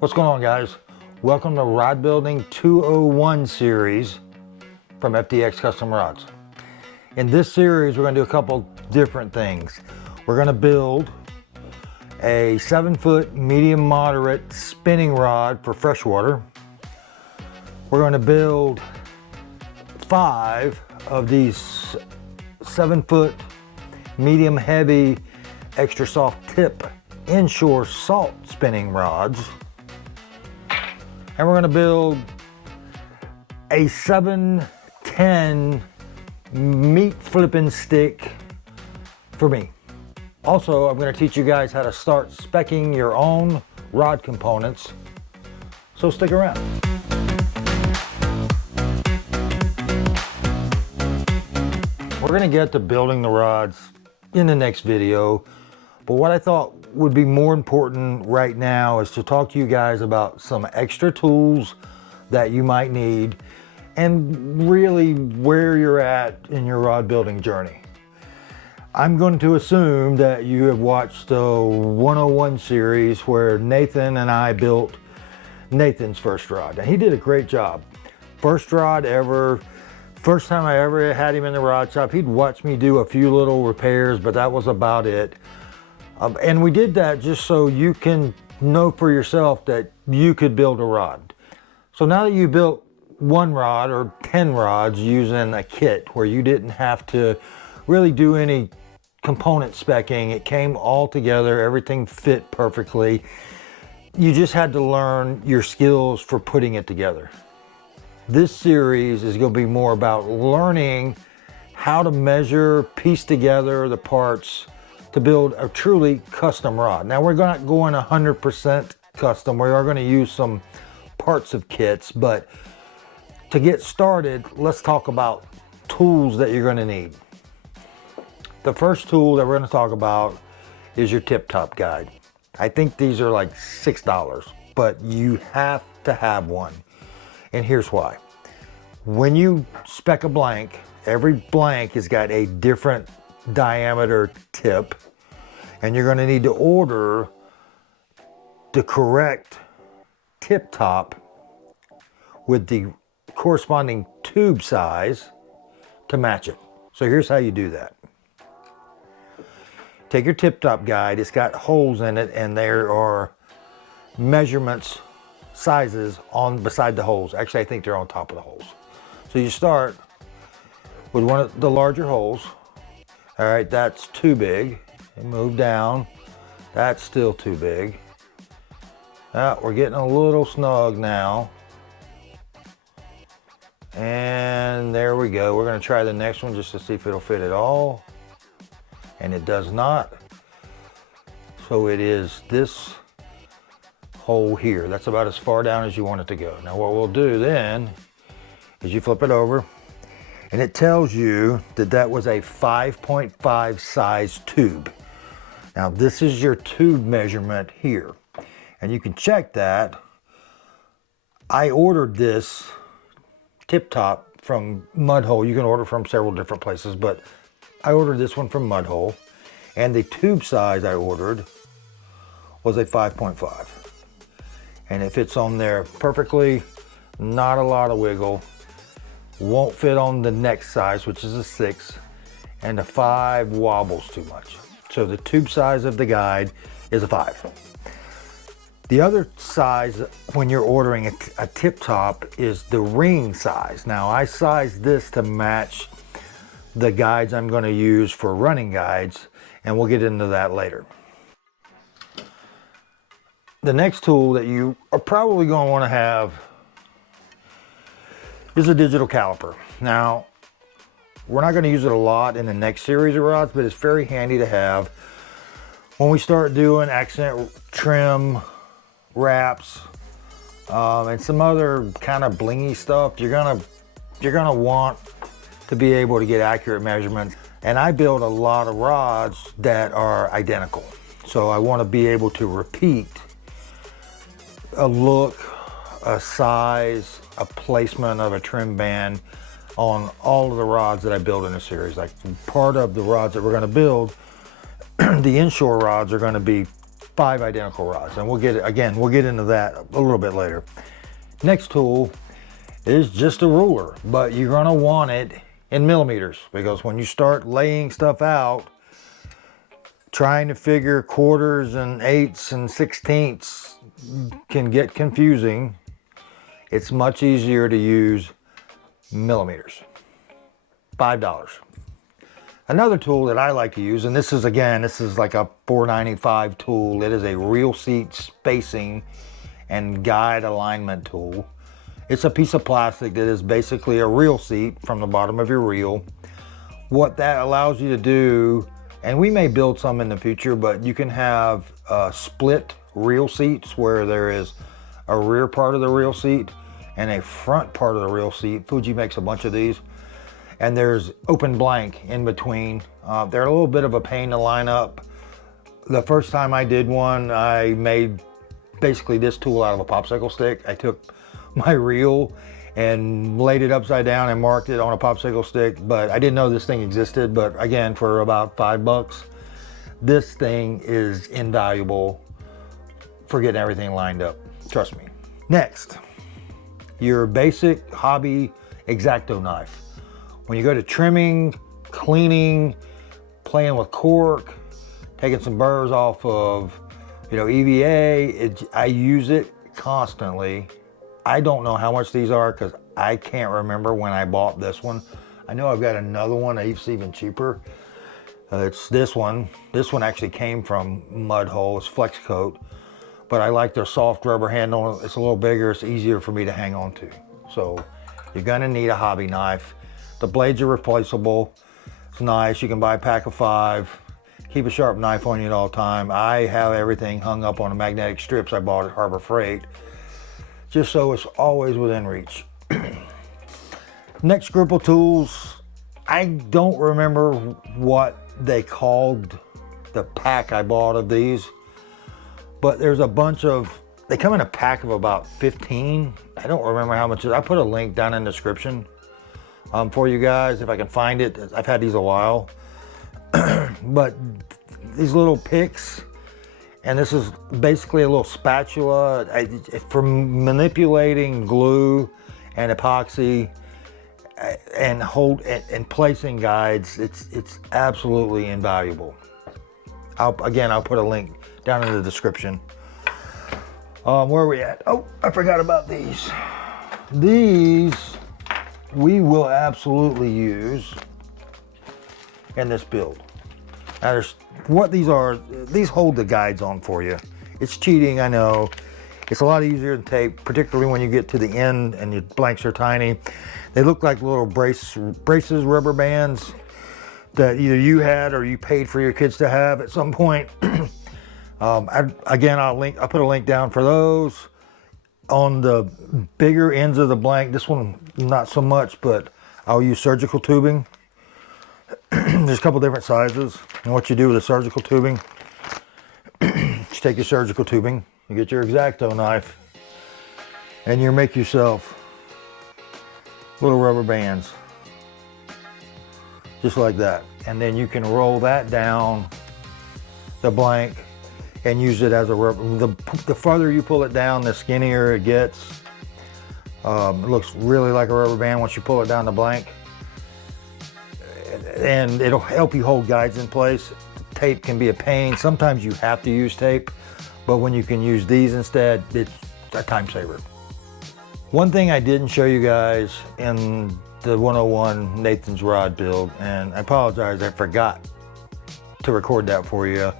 What's going on, guys? Welcome to Rod Building 201 series from FDX Custom Rods. In this series, we're going to do a couple different things. We're going to build a 7-foot medium moderate spinning rod for freshwater. We're going to build 5 of these 7-foot medium heavy extra soft tip inshore salt spinning rods. And we're gonna build a 710 meat flipping stick for me. Also, I'm gonna teach you guys how to start speccing your own rod components. So stick around. We're gonna get to building the rods in the next video, but what I thought would be more important right now is to talk to you guys about some extra tools that you might need and really where you're at in your rod building journey. I'm going to assume that you have watched the 101 series where Nathan and I built Nathan's first rod, and he did a great job. First rod ever. First time I ever had him in the rod shop. He'd watch me do a few little repairs, but that was about it. And we did that just so you can know for yourself that you could build a rod. So now that you built one rod or 10 rods using a kit where you didn't have to really do any component speccing, it came all together, everything fit perfectly. You just had to learn your skills for putting it together. This series is going to be more about learning how to measure, piece together the parts to build a truly custom rod. Now we're not going 100% custom. We are going to use some parts of kits, but to get started, let's talk about tools that you're going to need. The first tool that we're going to talk about is your tip top guide. I think these are like $6, but you have to have one. And here's why. When you spec a blank, every blank has got a different diameter tip, and you're going to need to order the correct tip top with the corresponding tube size to match it. So here's how you do that. Take your tip top guide, it's got holes in it, and there are measurements, sizes on beside the holes. Actually, I think they're on top of the holes. So you start with one of the larger holes. All right, that's too big. And move down. That's still too big. We're getting a little snug now. And there we go. We're going to try the next one just to see if it'll fit at all. And it does not. So it is this hole here. That's about as far down as you want it to go. Now what we'll do then is you flip it over, and it tells you that that was a 5.5 size tube. Now this is your tube measurement here, and you can check that. I ordered this tip top from Mudhole. You can order from several different places, but I ordered this one from Mudhole, and the tube size I ordered was a 5.5. And it fits on there perfectly, not a lot of wiggle. Won't fit on the next size, which is a 6, and the 5 wobbles too much. So the tube size of the guide is a 5. The other size when you're ordering a tip top is the ring size. Now I sized this to match the guides I'm going to use for running guides, and we'll get into that later. The next tool that you are probably going to want to have is a digital caliper. Now, we're not going to use it a lot in the next series of rods, but it's very handy to have when we start doing accent trim, wraps, and some other kind of blingy stuff. You're gonna want to be able to get accurate measurements. And I build a lot of rods that are identical, so I want to be able to repeat a look, a size, a placement of a trim band on all of the rods that I build in a series. Like part of the rods that we're going to build, the inshore rods are going to be 5 identical rods. And we'll get into that a little bit later. Next tool is just a ruler, but you're gonna want it in millimeters, because when you start laying stuff out, trying to figure quarters and eighths and sixteenths can get confusing. It's much easier to use millimeters. $5. Another tool that I like to use, and this is like a $4.95 tool. It is a reel seat spacing and guide alignment tool. It's a piece of plastic that is basically a reel seat from the bottom of your reel. What that allows you to do, and we may build some in the future, but you can have split reel seats where there is a rear part of the reel seat and a front part of the reel seat. Fuji makes a bunch of these. And there's open blank in between. They're a little bit of a pain to line up. The first time I did one, I made basically this tool out of a popsicle stick. I took my reel and laid it upside down and marked it on a popsicle stick, but I didn't know this thing existed. But again, for about $5, this thing is invaluable for getting everything lined up. Trust me. Next, your basic hobby X-Acto knife. When you go to trimming, cleaning, playing with cork, taking some burrs off of, EVA, I use it constantly. I don't know how much these are because I can't remember when I bought this one. I know I've got another one that's even cheaper. It's this one. This one actually came from Mud Hole. It's Flex Coat, but I like their soft rubber handle. It's a little bigger. It's easier for me to hang on to. So you're gonna need a hobby knife. The blades are replaceable. It's nice. You can buy a pack of 5. Keep a sharp knife on you at all time. I have everything hung up on the magnetic strips I bought at Harbor Freight, just so it's always within reach. Next group of tools, I don't remember what they called the pack I bought of these, but there's a bunch of, they come in a pack of about 15. I don't remember how much. I put a link down in the description for you guys if I can find it. I've had these a while. But these little picks, and this is basically a little spatula for manipulating glue and epoxy and placing guides. It's absolutely invaluable. I'll put a link down in the description. Where are we at? Oh, I forgot about these. These we will absolutely use in this build. Now there's what these are. These hold the guides on for you. It's cheating, I know. It's a lot easier than tape, particularly when you get to the end and your blanks are tiny. They look like little braces, rubber bands that either you had or you paid for your kids to have at some point. I'll put a link down for those. On the bigger ends of the blank, this one not so much, but I'll use surgical tubing. There's a couple different sizes. And what you do with the surgical tubing, you take your surgical tubing, you get your X-Acto knife, and you make yourself little rubber bands, just like that. And then you can roll that down the blank and use it as a rubber. The farther you pull it down, the skinnier it gets. It looks really like a rubber band once you pull it down the blank. And it'll help you hold guides in place. Tape can be a pain. Sometimes you have to use tape, but when you can use these instead, it's a time saver. One thing I didn't show you guys in the 101 Nathan's Rod build, and I apologize, I forgot to record that for you,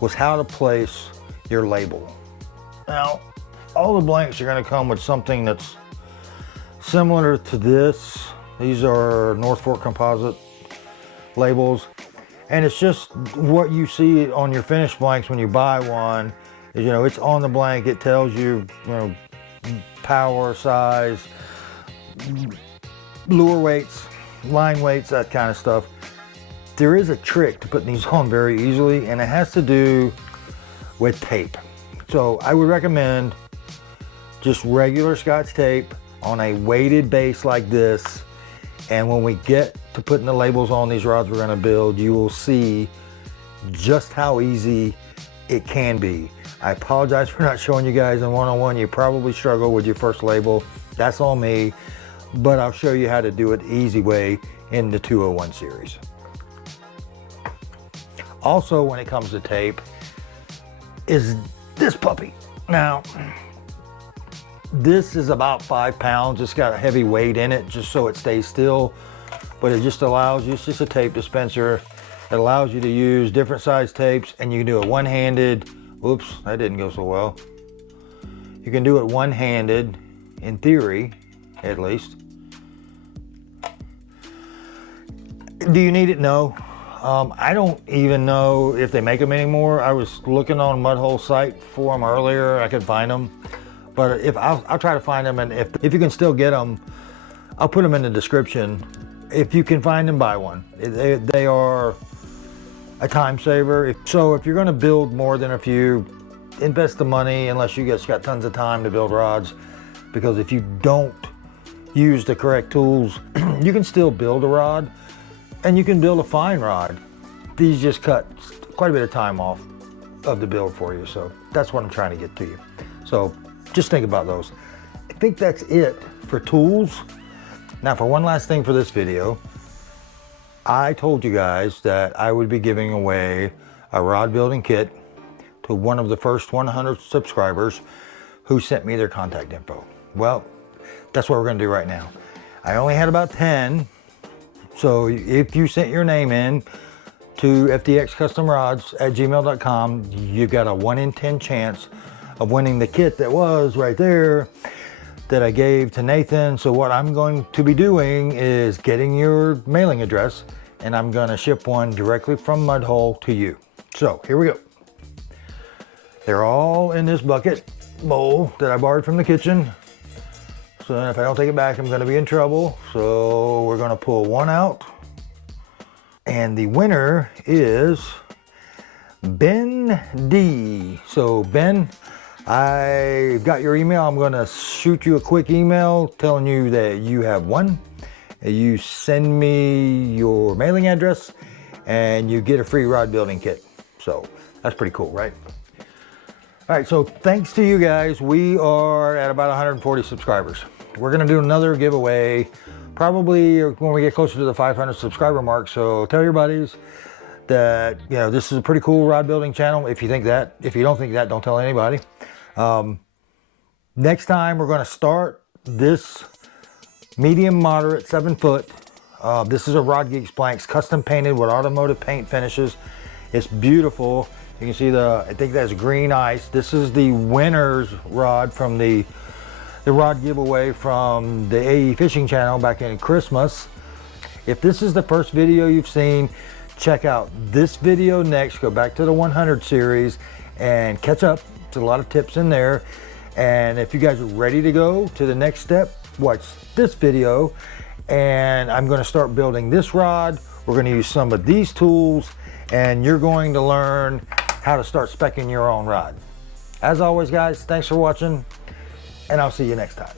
was how to place your label. Now, all the blanks are going to come with something that's similar to this. These are North Fork composite labels, and it's just what you see on your finished blanks when you buy one. Is, it's on the blank. It tells you, power, size, lure weights, line weights, that kind of stuff. There is a trick to putting these on very easily, and it has to do with tape. So I would recommend just regular Scotch tape on a weighted base like this. And when we get to putting the labels on these rods we're going to build, you will see just how easy it can be. I apologize for not showing you guys in one-on-one. You probably struggle with your first label. That's all me, but I'll show you how to do it the easy way in the 201 series. Also, when it comes to tape, is this puppy. Now, this is about 5 pounds. It's got a heavy weight in it just so it stays still, but it just allows you, it's just a tape dispenser. It allows you to use different size tapes, and you can do it one-handed. Oops, that didn't go so well. You can do it one-handed, in theory, at least. Do you need it? No. I don't even know if they make them anymore. I was looking on Mudhole's site for them earlier. I could find them, but if I'll try to find them, and if you can still get them, I'll put them in the description. If you can find them, buy one. They are a time saver. So if you're going to build more than a few, invest the money, unless you just got tons of time to build rods, because if you don't use the correct tools, you can still build a rod. And you can build a fine rod. These just cut quite a bit of time off of the build for you. So that's what I'm trying to get to you. So just think about those. I think that's it for tools. Now for one last thing for this video, I told you guys that I would be giving away a rod building kit to one of the first 100 subscribers who sent me their contact info. Well, that's what we're gonna do right now. I only had about 10. So if you sent your name in to ftxcustomrods@gmail.com, you've got a 1 in 10 chance of winning the kit that was right there that I gave to Nathan. So what I'm going to be doing is getting your mailing address, and I'm gonna ship one directly from Mudhole to you. So here we go. They're all in this bucket bowl that I borrowed from the kitchen. So if I don't take it back, I'm gonna be in trouble. So we're gonna pull one out. And the winner is Ben D. So Ben, I got your email. I'm gonna shoot you a quick email telling you that you have won. You send me your mailing address and you get a free rod building kit. So that's pretty cool, right? All right, so thanks to you guys, we are at about 140 subscribers. We're gonna do another giveaway probably when we get closer to the 500 subscriber mark. So tell your buddies that, you know, this is a pretty cool rod building channel. If you think that, if you don't think that, don't tell anybody. Next time we're gonna start this medium moderate 7 foot. This is a Rod Geeks Planks, custom painted with automotive paint finishes. It's beautiful. You can see I think that's green ice. This is the winner's rod from the rod giveaway from the AE Fishing Channel back in Christmas. If this is the first video you've seen, check out this video next. Go back to the 100 series and catch up. There's a lot of tips in there. And if you guys are ready to go to the next step, watch this video. And I'm gonna start building this rod. We're gonna use some of these tools, and you're going to learn how to start speccing your own rod. As always, guys, thanks for watching, and I'll see you next time.